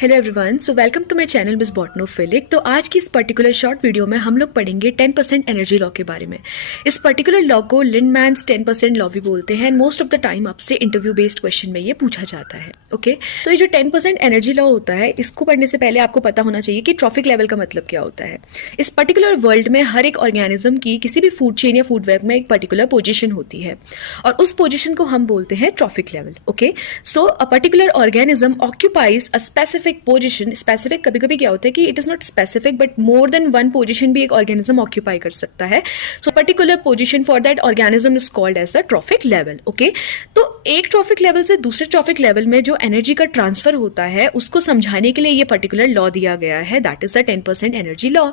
Hello everyone, so welcome to my channel miss Botanophilic. तो आज की इस पर्टिकुलर शॉर्ट वीडियो में हम लोग पढ़ेंगे 10% एनर्जी लॉ के बारे में। इस पर्टिकुलर लॉ को लिंडमैन्स 10% लॉ भी बोलते हैं and most of the time आपसे इंटरव्यू बेस्ड क्वेश्चन में ये पूछा जाता है। ओके, तो ये जो 10% एनर्जी लॉ होता है, इसको पढ़ने से पहले आपको पता होना चाहिए कि ट्रॉफिक लेवल का मतलब क्या होता है। इस पर्टिकुलर वर्ल्ड में हर एक ऑर्गेनिज्म की किसी भी फूड चेन या फूड वेब में एक पर्टिकुलर पोजिशन होती है और उस पोजिशन को हम बोलते हैं trophic level. Okay, so a particular organism occupies a specific position. Specific कभी कभी क्या होता है कि it is not specific but more than one position भी एक ऑर्गेनिज्म ऑक्यूपाई कर सकता है। So particular position for that organism is called as the trophic level. Okay, तो एक ट्रॉफिक लेवल से दूसरे ट्रॉफिक लेवल में जो एनर्जी का ट्रांसफर होता है उसको समझाने के लिए ये पर्टिकुलर लॉ दिया गया है, that is the 10% energy law.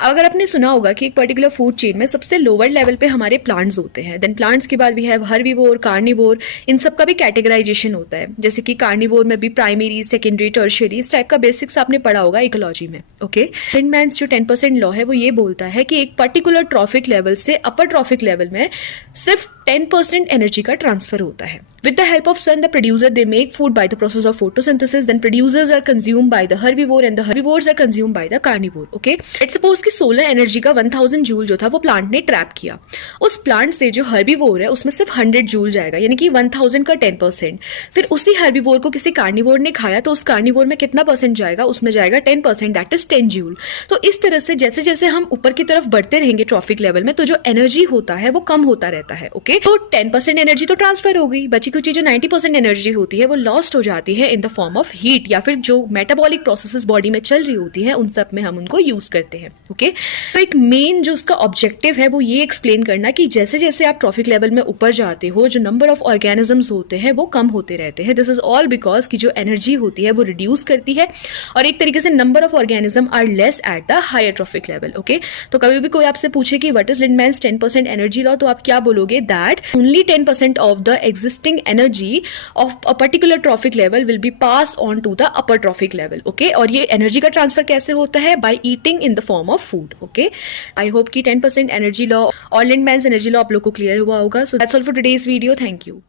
अगर आपने सुना होगा कि एक पर्टिकुलर फूड चेन में सबसे लोअर लेवल पे हमारे प्लांट्स होते हैं, देन प्लांट्स के बाद वी हैव हर्बीवोर, कार्निवोर, इन सब का भी कैटेगराइजेशन होता है। जैसे कि कार्निवोर में भी प्राइमरी, सेकेंडरी, टर्शियरी, इस टाइप का बेसिक्स आपने पढ़ा होगा इकोलॉजी में। ओके, लिंडमैन्स जो 10% लॉ है वो ये बोलता है कि एक पर्टिकुलर ट्रॉफिक लेवल से अपर ट्रॉफिक लेवल में सिर्फ 10% एनर्जी का ट्रांसफर होता है। With the help of sun, the producer they make food by the process of photosynthesis. Then producers are consumed by the herbivore and the herbivores are consumed by the carnivore. Okay, let's suppose कि solar energy का 1000 joule जो था वो plant ने trap किया। उस plant से जो हर्बीवोर है उसमें सिर्फ 100 जूल जाएगा, यानी कि 1000 का 10%। फिर उसी हर्बीवोर को किसी कार्निवोर ने खाया तो उस कार्निवोर में कितना परसेंट जाएगा, उसमें जाएगा 10%, दैट इज 10 जूल। तो इस तरह से जैसे जैसे हम ऊपर की तरफ बढ़ते रहेंगे ट्रॉफिक लेवल में तो जो एनर्जी होता है वो कम होता रहता है। ओके, तो 10% एनर्जी तो ट्रांसफर हो गई, बची कुछ जो 90% एनर्जी होती है वो लॉस्ट हो जाती है in the form of heat, या फिर जो मेटाबॉलिक प्रोसेसेस बॉडी में चल रही होती है उन सब में हम उनको यूज करते हैं। ओके, तो एक मेन जो उसका ऑब्जेक्टिव है वो ये एक्सप्लेन करना कि जैसे जैसे आप ट्रॉफिक लेवल में ऊपर जाते हो जो नंबर ऑफ ऑर्गेनिजम्स होते हैं वो कम होते रहते हैं। दिस इज ऑल बिकॉज की जो एनर्जी होती है वो रिड्यूस करती है और एक तरीके से number of organism are less at the higher trophic level. Okay, तो कभी भी कोई आपसे पूछे कि what is Lindemann's 10% energy law, तो आप क्या बोलोगे, that only 10% of the existing energy of a particular trophic level will be passed on to the upper trophic level. Okay, और ये एनर्जी का ट्रांसफर कैसे होता है, by eating in the form of food. Okay, I hope कि 10% energy law और लिंडमैन्स energy law आप लोग को क्लियर हुआ होगा. So that's all for today's video. Thank you.